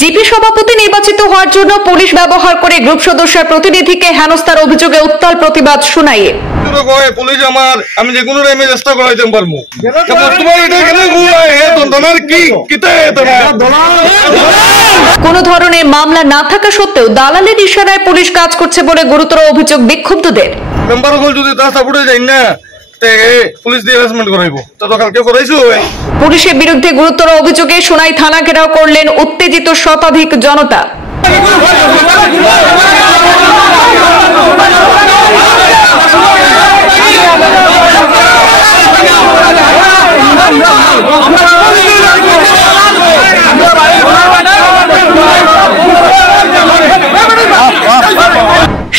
GP সভাপতি নির্বাচিত হওয়ার জন্য পুলিশ ব্যবহার করে গ্রুপ সদস্যের প্রতিনিধিকে হেনস্থার অভিযোগে উত্তাল প্রতিবাদ শোনাইয়ে পুলিশ আমার আমি যে কোনো টাইমে চেষ্টা করাইতে পারবো বর্তমানে এটা কেন তোমার কি কোন ধরনের মামলা না থাকা সত্ত্বেও দালালের ইশারায় পুলিশ কাজ করছে বলে গুরুতর অভিযোগ বিক্ষুব্ধদের। মেম্বার হল যদি তা সাপোর্টে যাই না পুলিশ দিয়ে হ্যারাসমেন্ট করাইবো তো কালকে করাইছো। পুলিশের বিরুদ্ধে গুরুতর অভিযোগে সোনাই থানা ঘেরাও করলেন উত্তেজিত শতাধিক জনতা।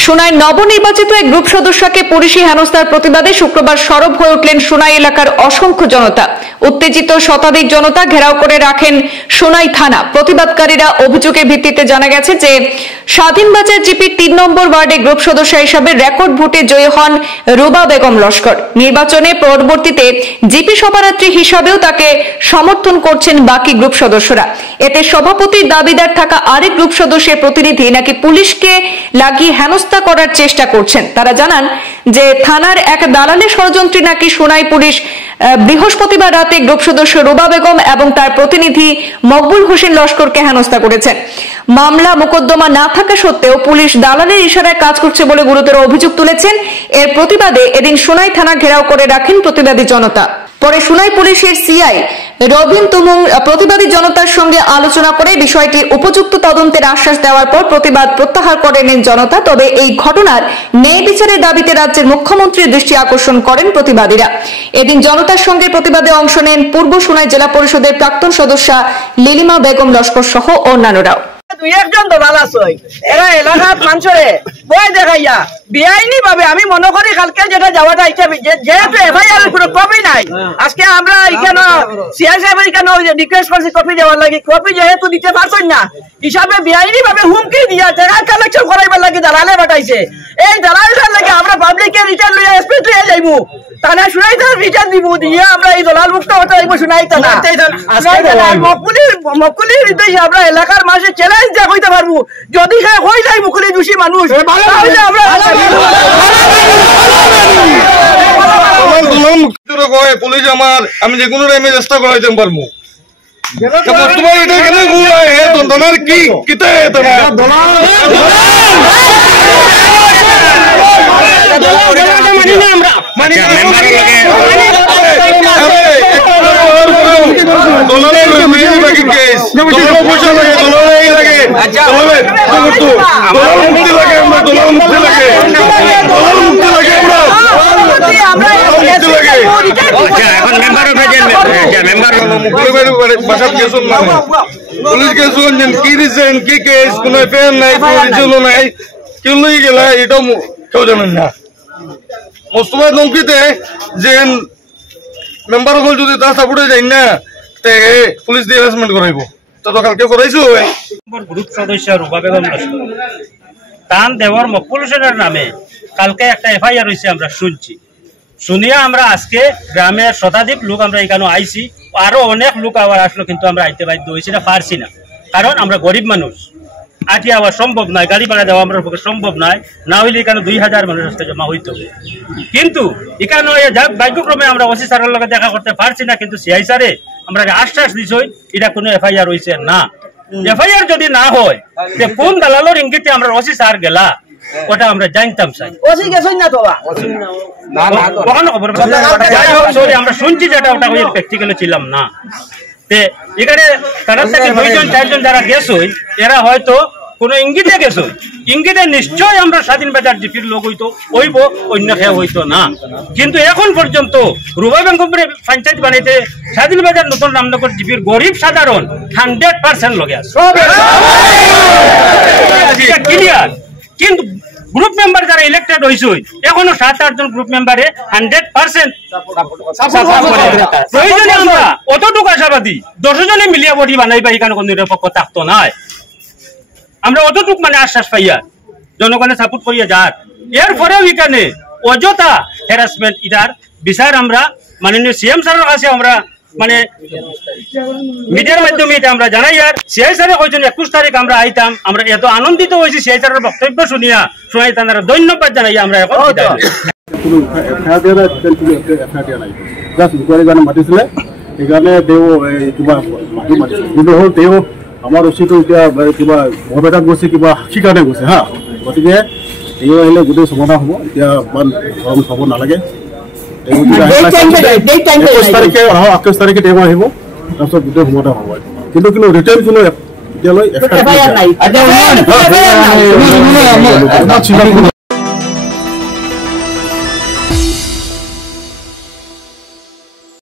সোনাই নবনির্বাচিত এক গ্রুপ সদস্যকে পুলিশি হেনস্থার প্রতিবাদে শুক্রবার সরব হয়ে উঠলেন সোনাই এলাকার অসংখ্য জনতা। উত্তেজিত শতাধিক জনতা ঘেরাও করে রাখেন সোনাই থানা। প্রতিবাদকারীরা অভিযোগের ভিত্তিতে জানা গেছে যে স্বাধীনবাজার জিপির ৩ নম্বর ওয়ার্ডে গ্রুপ সদস্য হিসাবে রেকর্ড ভোটে জয়ী হন রুবা বেগম লস্কর। নির্বাচনে পরবর্তীতে জিপি সভানেত্রী হিসাবেও তাকে সমর্থন করছেন বাকি গ্রুপ সদস্যরা। এতে সভাপতির দাবিদার থাকা আরেক গ্রুপ সদস্যের প্রতিনিধি নাকি পুলিশকে লাগিয়ে হেনস্থা করার চেষ্টা করছেন। তারা জানান যে থানার এক দালালের ষড়যন্ত্রে নাকি সোনাই পুলিশ বৃহস্পতিবার রাতে গ্রুপ সদস্য রুবা বেগম এবং তার প্রতিনিধি মকবুল হোসেন লস্করকে হেনস্থা করেছেন। মামলা মোকদ্দমা না থাকা সত্ত্বেও পুলিশ দালালের ইশারায় কাজ করছে বলে গুরুতর অভিযোগ তুলেছেন। এর প্রতিবাদে এদিন সোনাই থানা ঘেরাও করে রাখেন প্রতিবাদী জনতা। পরে সোনাই পুলিশের সিআই রবিন তুমুং প্রতিবাদী জনতার সঙ্গে আলোচনা করে বিষয়টির উপযুক্ত তদন্তের আশ্বাস দেওয়ার পর প্রতিবাদ প্রত্যাহার করে নেন জনতা। তবে এই ঘটনার ন্যায় বিচারের দাবিতে রাজ্যের মুখ্যমন্ত্রীর দৃষ্টি আকর্ষণ করেন প্রতিবাদীরা। এদিন জনতার সঙ্গে প্রতিবাদে অংশ নেন পূর্ব সোনাই জেলা পরিষদের প্রাক্তন সদস্য লিলিমা বেগম লস্কর সহ অন্যান্যরাও। দুই একজন দলাল আছে এরা এলাকার মানুষরে বই দেখাইয়া বেআইনি ভাবে আমি মনে করি কালকে যেটা যাওয়াটা যেহেতু এফআইআর এর কোনো কপি নাই, আজকে আমরা এখানে সিআই সাহেব এখানে রিকোয়েস্ট করছি কপি দেওয়ার লাগে, কপি যেহেতু দিতে পারছেন না হিসাবে বেআইনি ভাবে হুমকি দিয়া টাকা কালেকশন করাইবার লাগে দালালে বাটাইছে। এই দালালের লাগে আমরা পাবলিকের রিটার্ন লইয়া এসপি লইয়া যাইবো, তাহলে শুনাই রিটার্ন দিব দিয়ে আমরা এই দলাল মুক্ত হতে যাইবো। শুনাই মকুলির উদ্দেশ্যে আমরা এলাকার মানুষের চ্যালেঞ্জ দেওয়া হইতে পারবো। যদি হয়ে যায় মুকুলি দোষী মানুষ তাহলে আমরা পুলিশ আমার আমি যে কোনো টাইমে চেষ্টা করাইতে পারবো বর্তমানে এটা কেন তোমার কি পুলিশ গেছেন কি দিচ্ছেন কি কেস কোন এফআইআর নাই কোনো নাই কেউ লই গেলে এটাও কেউ জানেন না। মোস্তফা নৌকিতে যে মেম্বার হল যদি তা সাপোর্টে যাই না পুলিশ দিয়ে হ্যারাসমেন্ট করাইবো তো কালকে করাইছো। গ্রুপ সদস্য রুবা বেগম লস্কর তান দেওয়ার মকবুল হোসেনের নামে কালকে একটা এফআইআর হয়েছে আমরা শুনছি। শুনিয়া আমরা আজকে গ্রামের শতাধিক লোক আমরা এখানে আইছি, আরো অনেক লোক আবার আসলো কিন্তু আমরা আইতে বাধ্য হয়েছি না, পারছি না, কারণ আমরা গরিব মানুষ, আটি আবার সম্ভব নয়, গাড়ি ভাড়া দেওয়া আমরা পক্ষে সম্ভব নয়, না হইলে এখানে 2000 মানুষ আজকে জমা হইতো। কিন্তু এখানে ভাগ্যক্রমে আমরা ওসি স্যারের লগে দেখা করতে পারছি না, কিন্তু সিআই স্যারে আমরা আশ্বাস দিছই এটা কোনো এফআইআর হয়েছে না। এফআইআর যদি না হয় কোন দালালোর ইঙ্গিতে আমরা ওসি স্যার গেলা ওটা আমরা জানতাম চাই। আমরা শুনছি যেটা ওটা প্র্যাকটিক্যালে ছিলাম না। এখানে তারা থেকে 2জন 4জন যারা গেছ এরা হয়তো কোন ইঙ্গিতে গেছ, ইঙ্গিতে নিশ্চয় আমরা স্বাধীনবাজার জিপির লোক হইতো হইব, অন্য কেউ হইতো না। কিন্তু এখন পর্যন্ত রুবা বেগম পঞ্চায়েত বানাইতে স্বাধীনবাজার নতুন রামনগর জিপির গরিব সাধারণ 100% লগে আছে ক্লিয়ার। কিন্তু গ্রুপ মেম্বার যারা ইলেক্টেড হয়েছে এখনো 7-8 জন গ্রুপ মেম্বারে 100% প্রয়োজনে আমরা অতটুকু আশাবাদী 10 জনে মিলিয়ে বডি বানাইবা এখানে কোন নিরপেক্ষ থাকতো না। আমরা অতটুক মানে আশ্বাস পাইয়া জনগণের সাপোর্ট করিয়া যার এরপরেও এখানে অযথা হ্যারাসমেন্ট ইটার বিচার আমরা মাননীয় সিএম স্যারের কাছে আমরা মানে মিডিয়ার মাধ্যমে এটা আমরা জানাই। আর সিআই স্যারে কইছেন 21 তারিখ আমরা আইতাম, আমরা এত আনন্দিত হয়েছি সিআই স্যারের বক্তব্য শুনিয়া শোনাই তারা ধন্যবাদ জানাই। আমরা এখন মাতিছিলে সেইকাৰণে তেওঁ কিবা মাটি মাতিছিলে, কিন্তু হ'ল তেওঁ আমাৰ উচিত এতিয়া কিবা বৰপেটাত গৈছে, কিবা সাক্ষীৰ কাৰণে গৈছে হা। গতিকে তেওঁ আহিলে গোটেই সমাধান হ'ব, এতিয়া ইমান গৰম খাব নালাগে। 21 তাৰিখে অহা 28 তাৰিখে তেওঁ আহিব, তাৰপিছত গোটেই সমাধান হ'ব। কিন্তু ৰিটাৰ্ণ কোনো এতিয়ালৈ